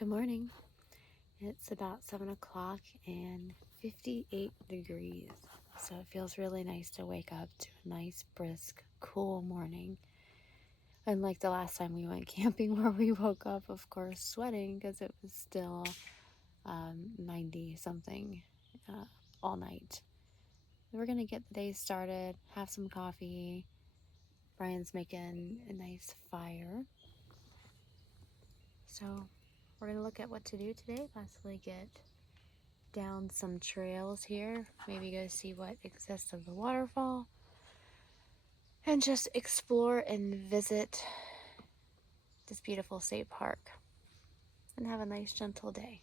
Good morning. It's about 7 o'clock and 58 degrees. So it feels really nice to wake up to a nice, brisk, cool morning. Unlike the last time we went camping where we woke up, of course, sweating because it was still 90 something all night. We're going to get the day started, have some coffee. Brian's making a nice fire. So we're going to look at what to do today, possibly get down some trails here, maybe go see what exists of the waterfall, and just explore and visit this beautiful state park and have a nice gentle day.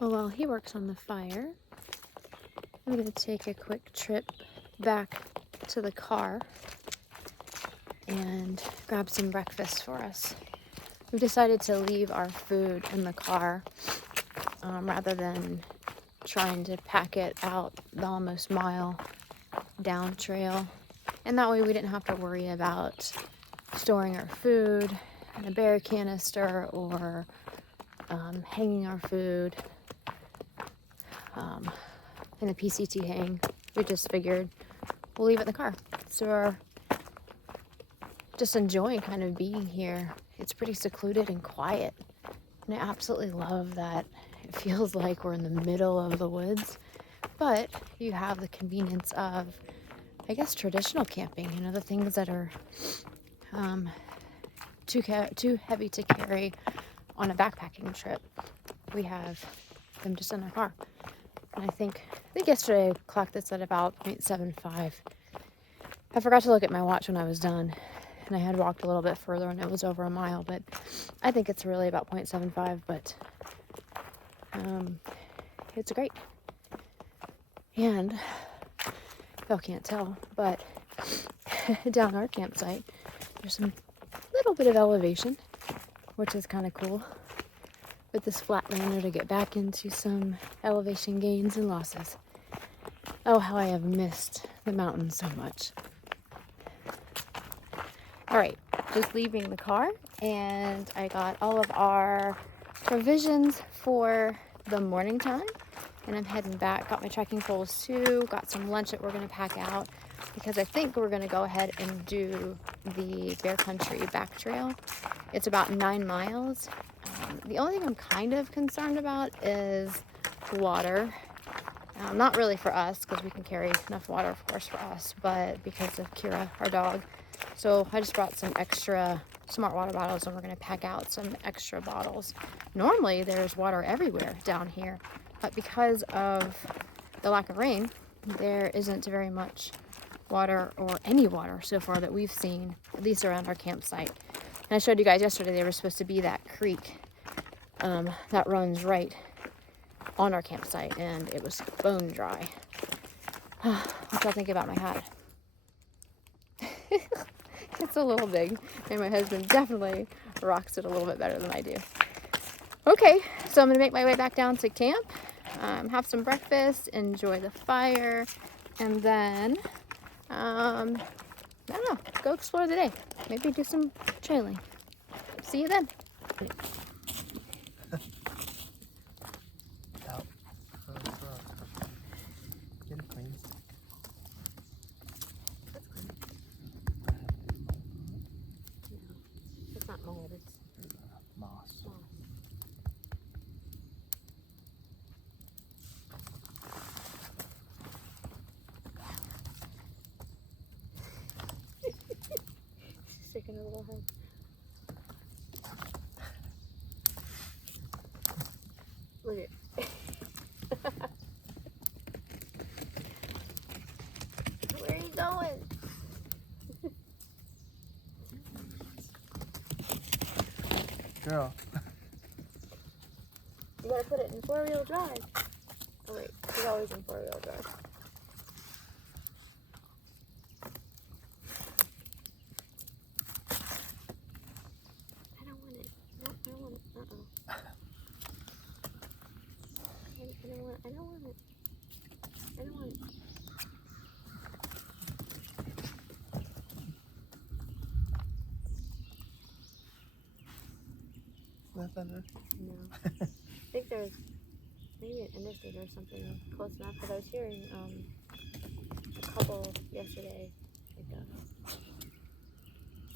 Well, while he works on the fire, I'm going to take a quick trip back to the car and grab some breakfast for us. We've decided to leave our food in the car rather than trying to pack it out the almost mile down trail. And that way we didn't have to worry about storing our food in a bear canister or hanging our food in a PCT hang. We just figured we'll leave it in the car. So we're just enjoying kind of being here. It's pretty secluded and quiet. And I absolutely love that. It feels like we're in the middle of the woods, but you have the convenience of, I guess, traditional camping, you know, the things that are too heavy to carry on a backpacking trip. We have them just in our car. And I think think yesterday I clocked this at about 0.75. I forgot to look at my watch when I was done, and I had walked a little bit further and it was over a mile, but I think it's really about 0.75, but it's great. And y'all can't tell, but down our campsite, there's some little bit of elevation, which is kind of cool. With this flatlander to get back into some elevation gains and losses. Oh, how I have missed the mountains so much. All right, just leaving the car, and I got all of our provisions for the morning time, and I'm heading back. Got my trekking poles too, got some lunch that we're gonna pack out, because I think we're gonna go ahead and do the Bear Country Back Trail. It's about 9 miles. The only thing I'm kind of concerned about is water. Not really for us, because we can carry enough water, of course, for us, but because of Kira, our dog. So I just brought some extra smart water bottles, and we're going to pack out some extra bottles. Normally, there's water everywhere down here, but because of the lack of rain, there isn't very much water, or any water so far that we've seen, at least around our campsite. And I showed you guys yesterday there was supposed to be that creek that runs right on our campsite, and it was bone dry. What y'all think about my hat? It's a little big, and my husband definitely rocks it a little bit better than I do. Okay, so I'm gonna make my way back down to camp, have some breakfast, enjoy the fire, and then I don't know, go explore the day. Maybe do some trailing. See you then. Get it clean. That's clean. It's not mold, it's Moss. Shaking her little head. Look at where are you going? Girl. You gotta put it in 4-wheel drive. Oh wait, it's always in 4-wheel drive. I don't want it. No, I don't want it. Uh-oh. I don't want it. I don't want it. I don't want it. Left under. No. I think there's maybe an industry or something close enough, because I was hearing a couple yesterday, like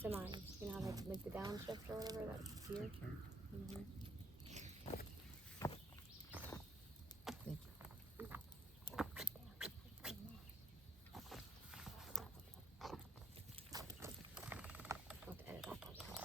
semis, you know how they make the downshift or whatever, that's here. Mm-hmm. I'll have to edit out that part.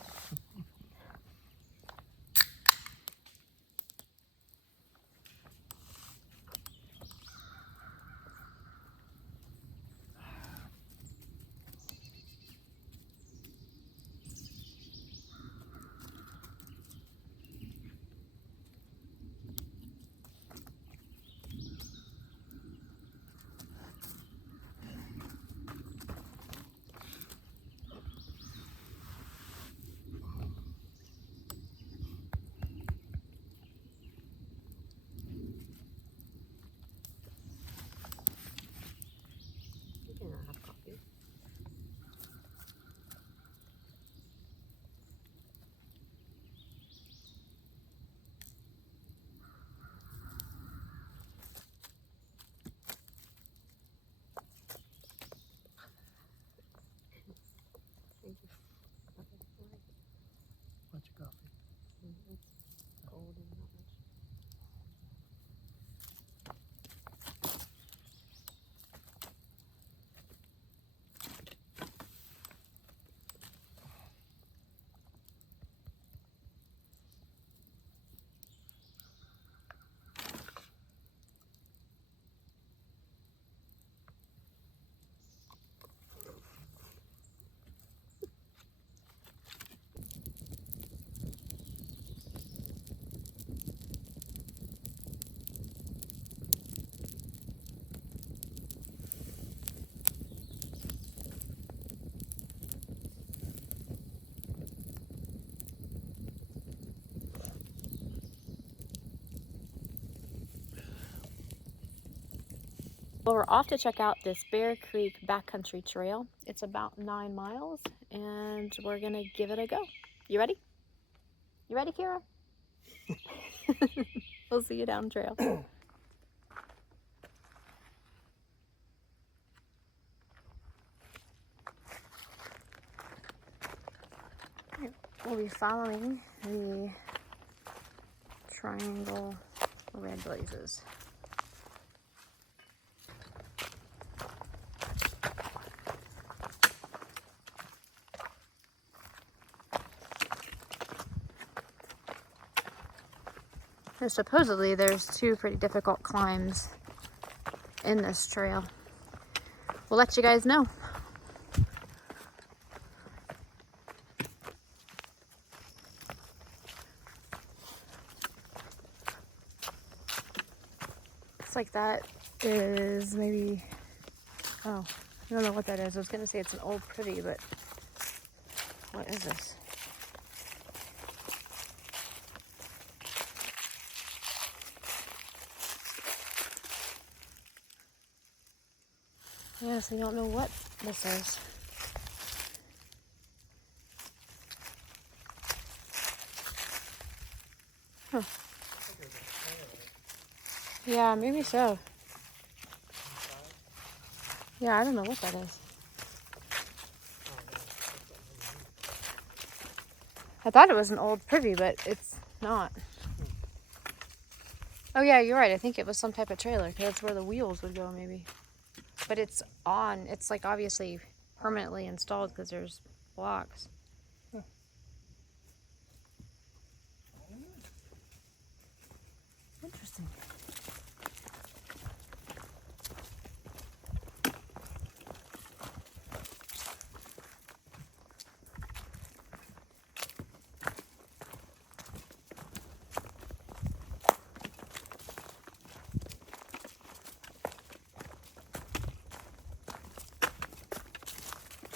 Well, we're off to check out this Bear Creek Backcountry Trail. It's about 9 miles, and we're gonna give it a go. You ready? You ready, Kira? We'll see you down trail. We'll be following the triangle red blazes. And supposedly there's 2 pretty difficult climbs in this trail. We'll let you guys know. Looks like that is maybe, oh, I don't know what that is. I was gonna say it's an old pretty, but what is this? Yes, I don't know what this is. Huh. Yeah, maybe so. Yeah, I don't know what that is. I thought it was an old privy, but it's not. Oh yeah, you're right. I think it was some type of trailer because that's where the wheels would go maybe. But it's on. It's like obviously permanently installed because there's blocks. Interesting.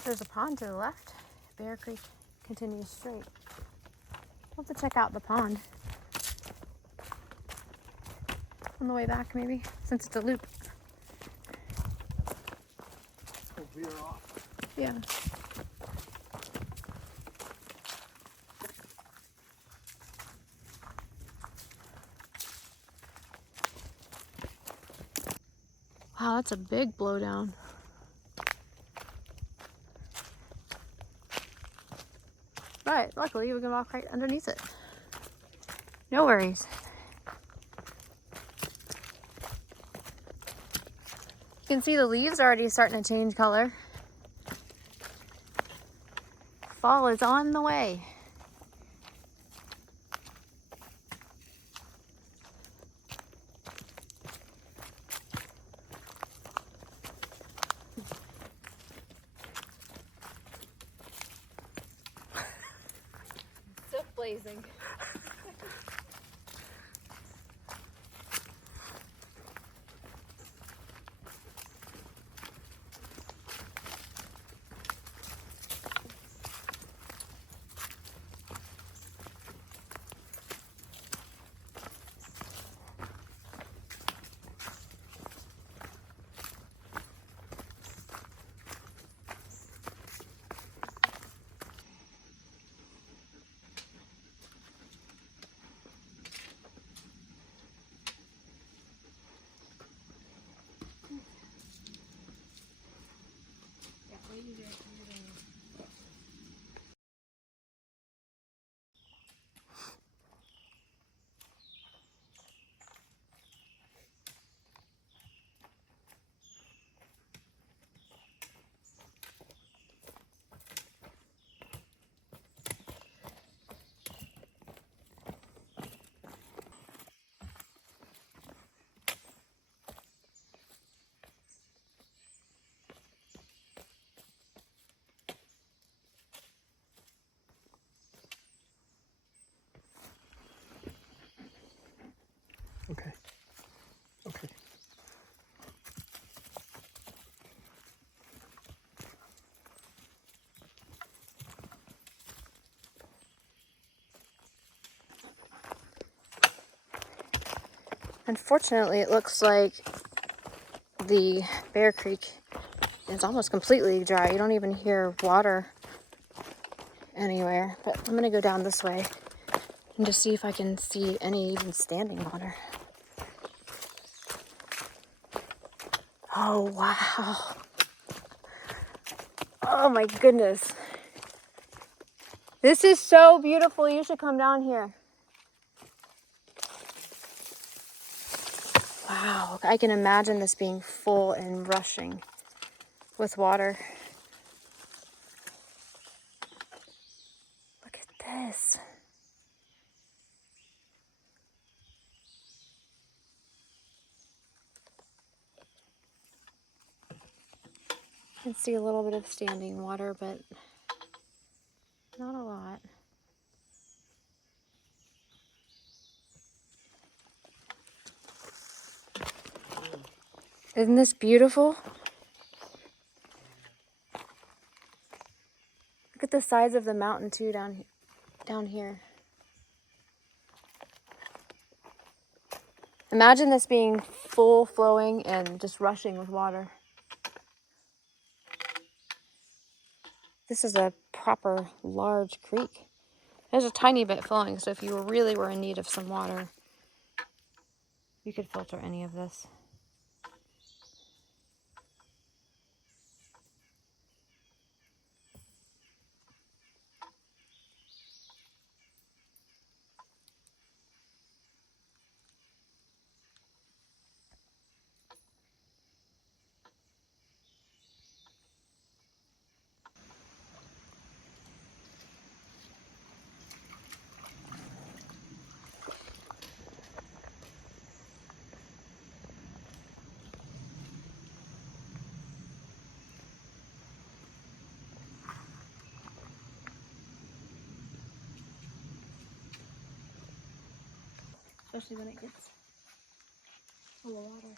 There's a pond to the left. Bear Creek continues straight. We'll have to check out the pond on the way back maybe, since it's a loop. We'll veer off. Yeah. Wow, that's a big blowdown. But luckily we can walk right underneath it. No worries. You can see the leaves already starting to change color. Fall is on the way. Still blazing. Okay. Okay. Unfortunately, it looks like the Bear Creek is almost completely dry. You don't even hear water anywhere. But I'm gonna go down this way and just see if I can see any even standing water. Oh, wow. Oh my goodness. This is so beautiful. You should come down here. Wow, I can imagine this being full and rushing with water. Look at this. You can see a little bit of standing water, but not a lot. Isn't this beautiful? Look at the size of the mountain too down here. Imagine this being full flowing and just rushing with water. This is a proper large creek. There's a tiny bit flowing, so if you really were in need of some water, you could filter any of this. Especially when it gets full of water.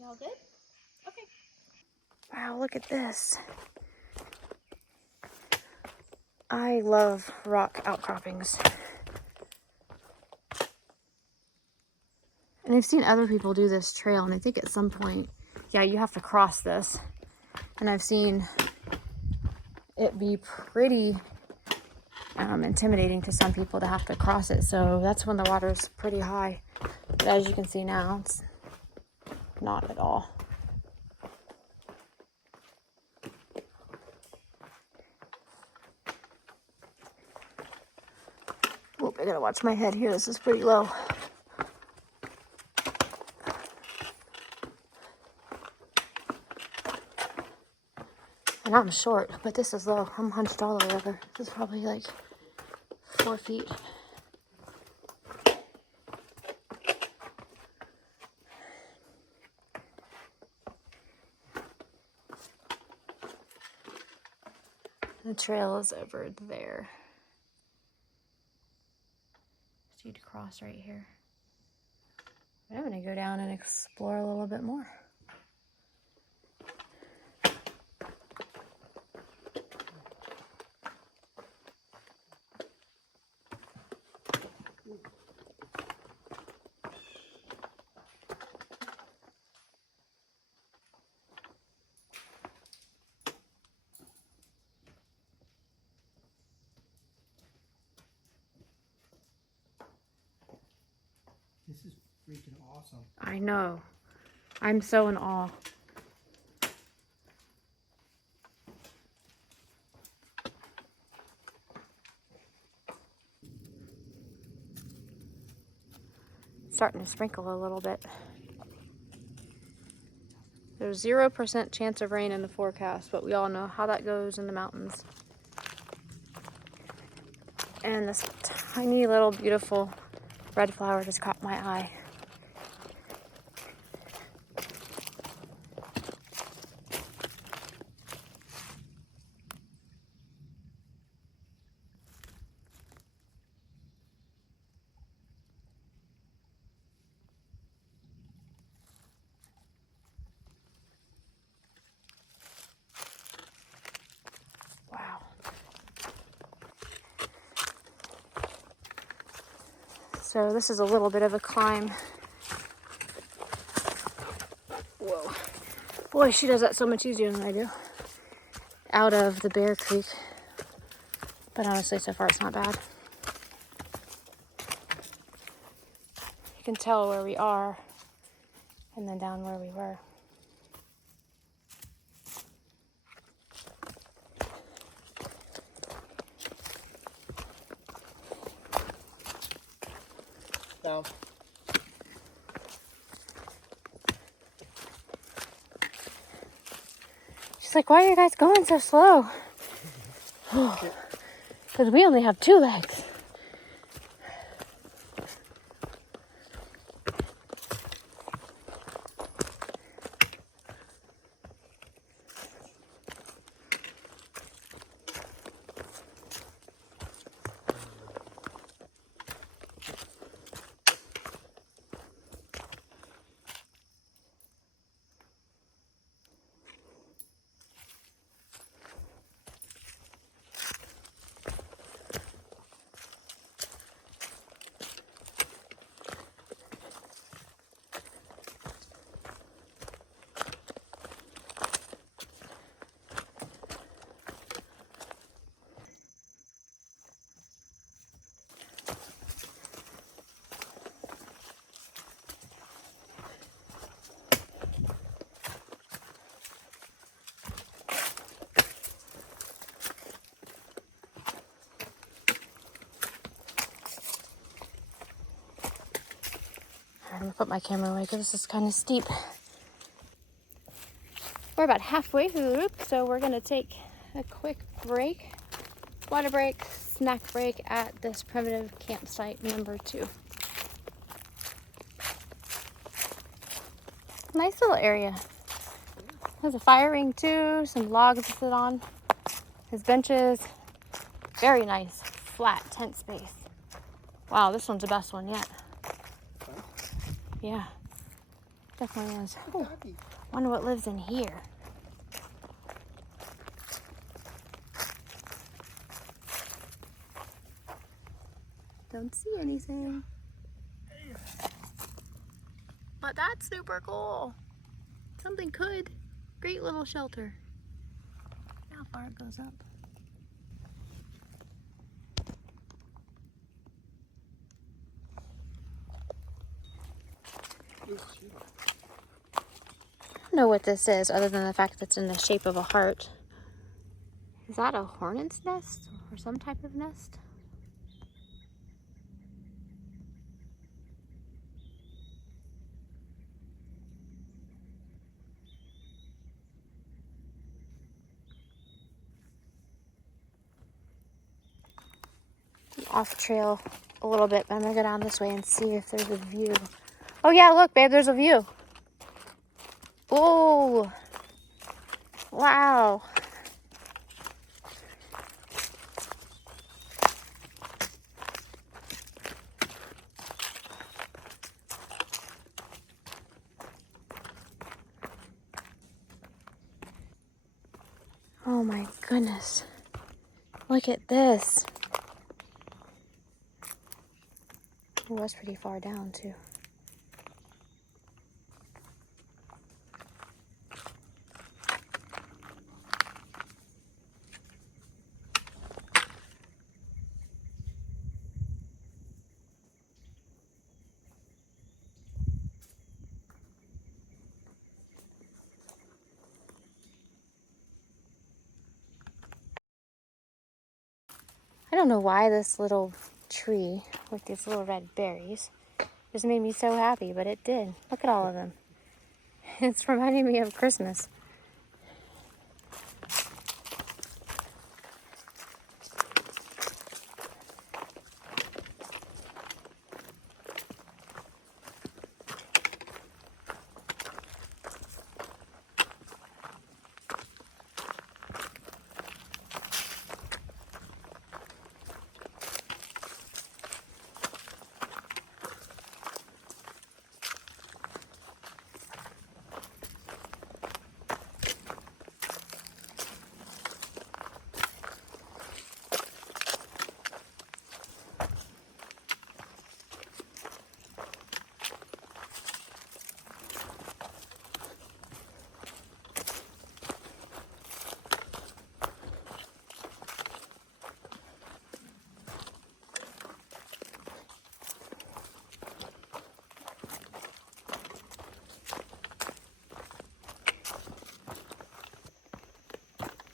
Y'all good? Okay. Wow, look at this. I love rock outcroppings. And I've seen other people do this trail, and I think at some point, yeah, you have to cross this. And I've seen it be pretty intimidating to some people to have to cross it. So that's when the water is pretty high. But as you can see now, it's not at all. Oh, I gotta watch my head here. This is pretty low. And I'm short, but this is low. I'm hunched all the way over. This is probably like 4 feet. The trail is over there. So you'd cross right here. But I'm gonna go down and explore a little bit more. This is freaking awesome. I know. I'm so in awe. Starting to sprinkle a little bit. There's 0% chance of rain in the forecast, but we all know how that goes in the mountains. And this tiny little beautiful red flower just caught my eye. So this is a little bit of a climb. Whoa. Boy, she does that so much easier than I do. Out of the Bear Creek. But honestly, so far it's not bad. You can tell where we are and then down where we were. Down. She's like, why are you guys going so slow? Because we only have 2 legs. I'm gonna put my camera away because this is kind of steep. We're about halfway through the loop, so we're gonna take a quick break, water break, snack break at this primitive campsite number 2. Nice little area. There's a fire ring too, some logs to sit on. There's benches. Very nice, flat tent space. Wow, this one's the best one yet. Yeah, definitely is. Oh, wonder what lives in here. Don't see anything. But that's super cool. Something could. Great little shelter. How far it goes up. I don't know what this is other than the fact that it's in the shape of a heart. Is that a hornet's nest or some type of nest? I'm off trail a little bit, but I'm gonna go down this way and see if there's a view. Oh yeah, look babe, there's a view. Oh, wow. Oh my goodness. Look at this. Oh, that's pretty far down too. I don't know why this little tree with these little red berries just made me so happy, but it did. Look at all of them. It's reminding me of Christmas.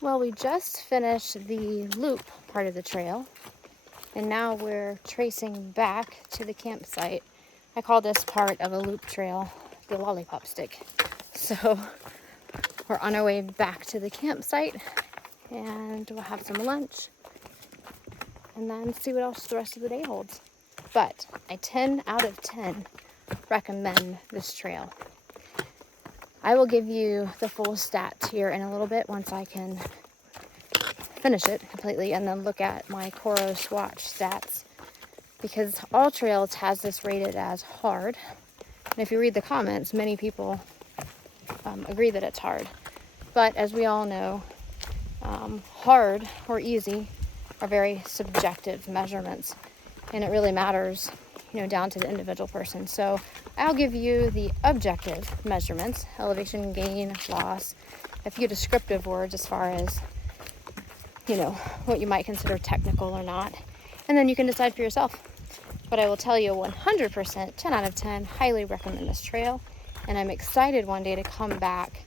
Well, we just finished the loop part of the trail, and now we're tracing back to the campsite. I call this part of a loop trail the lollipop stick. So we're on our way back to the campsite, and we'll have some lunch and then see what else the rest of the day holds. But I 10 out of 10 recommend this trail. I will give you the full stats here in a little bit once I can finish it completely and then look at my Coro Swatch stats, because All Trails has this rated as hard. And if you read the comments, many people agree that it's hard. But as we all know, hard or easy are very subjective measurements, and it really matters, down to the individual person. So I'll give you the objective measurements: elevation, gain, loss, a few descriptive words as far as, what you might consider technical or not, and then you can decide for yourself. But I will tell you 100%, 10 out of 10, highly recommend this trail, and I'm excited one day to come back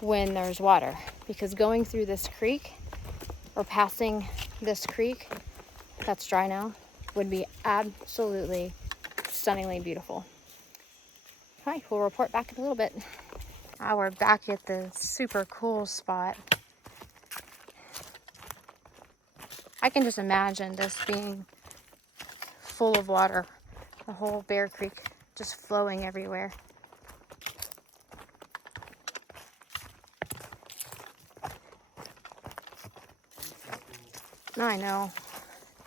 when there's water, because going through this creek or passing this creek that's dry now would be absolutely stunningly beautiful. All right, we'll report back in a little bit. Now we're back at the super cool spot. I can just imagine this being full of water, the whole Bear Creek just flowing everywhere. I know.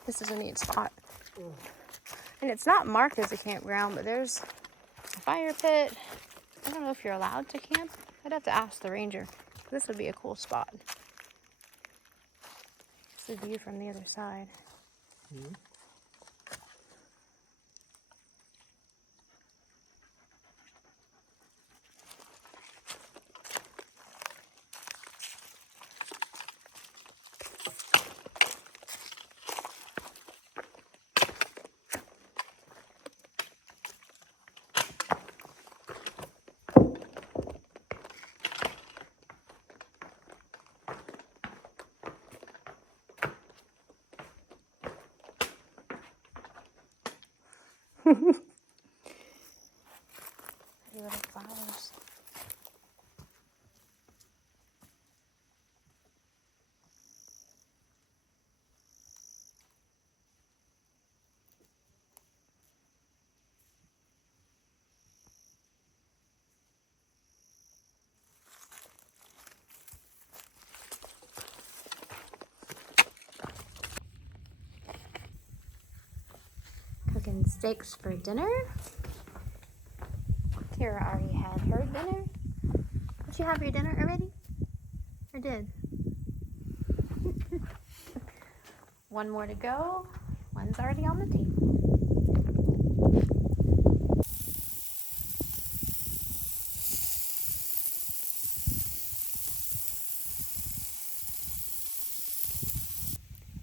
This is a neat spot. And it's not marked as a campground, but there's a fire pit. I don't know if you're allowed to camp. I'd have to ask the ranger. This would be a cool spot. It's the view from the other side. Mm-hmm. Pretty little flowers. Cooking steaks for dinner. Kira already had her dinner. Did you have your dinner already? Or did? One more to go. One's already on the table.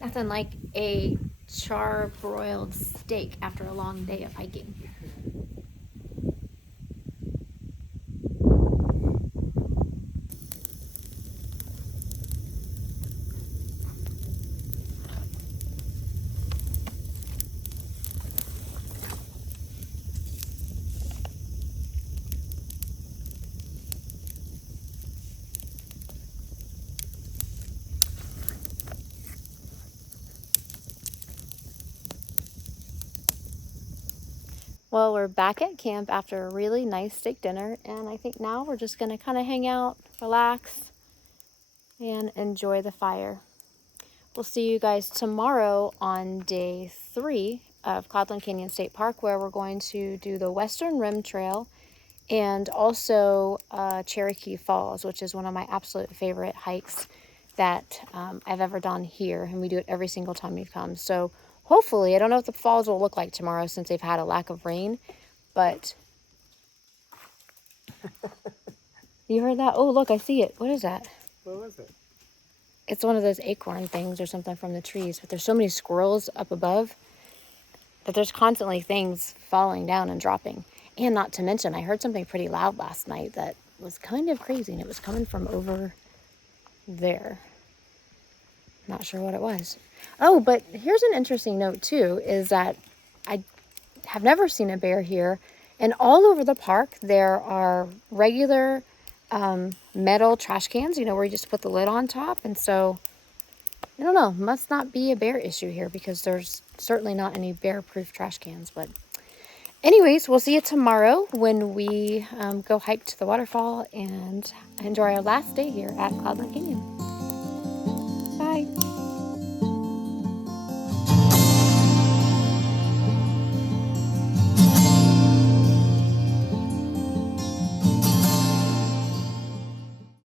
Nothing like a char-broiled steak after a long day of hiking. Well, we're back at camp after a really nice steak dinner, and I think now we're just going to kind of hang out, relax, and enjoy the fire. We'll see you guys tomorrow on day 3 of Cloudland Canyon State Park, where we're going to do the Western Rim Trail and also Cherokee Falls, which is one of my absolute favorite hikes that I've ever done here, and we do it every single time we come. So hopefully, I don't know what the falls will look like tomorrow since they've had a lack of rain, but you heard that? Oh, look, I see it. What is that? What was it? It's one of those acorn things or something from the trees, but there's so many squirrels up above that there's constantly things falling down and dropping. And not to mention, I heard something pretty loud last night that was kind of crazy, and it was coming from over there. Not sure what it was. Oh, but here's an interesting note too, is that I have never seen a bear here. And all over the park, there are regular metal trash cans, where you just put the lid on top. And so, I don't know, must not be a bear issue here because there's certainly not any bear-proof trash cans. But anyways, we'll see you tomorrow when we go hike to the waterfall and enjoy our last day here at Cloudland Canyon. Bye.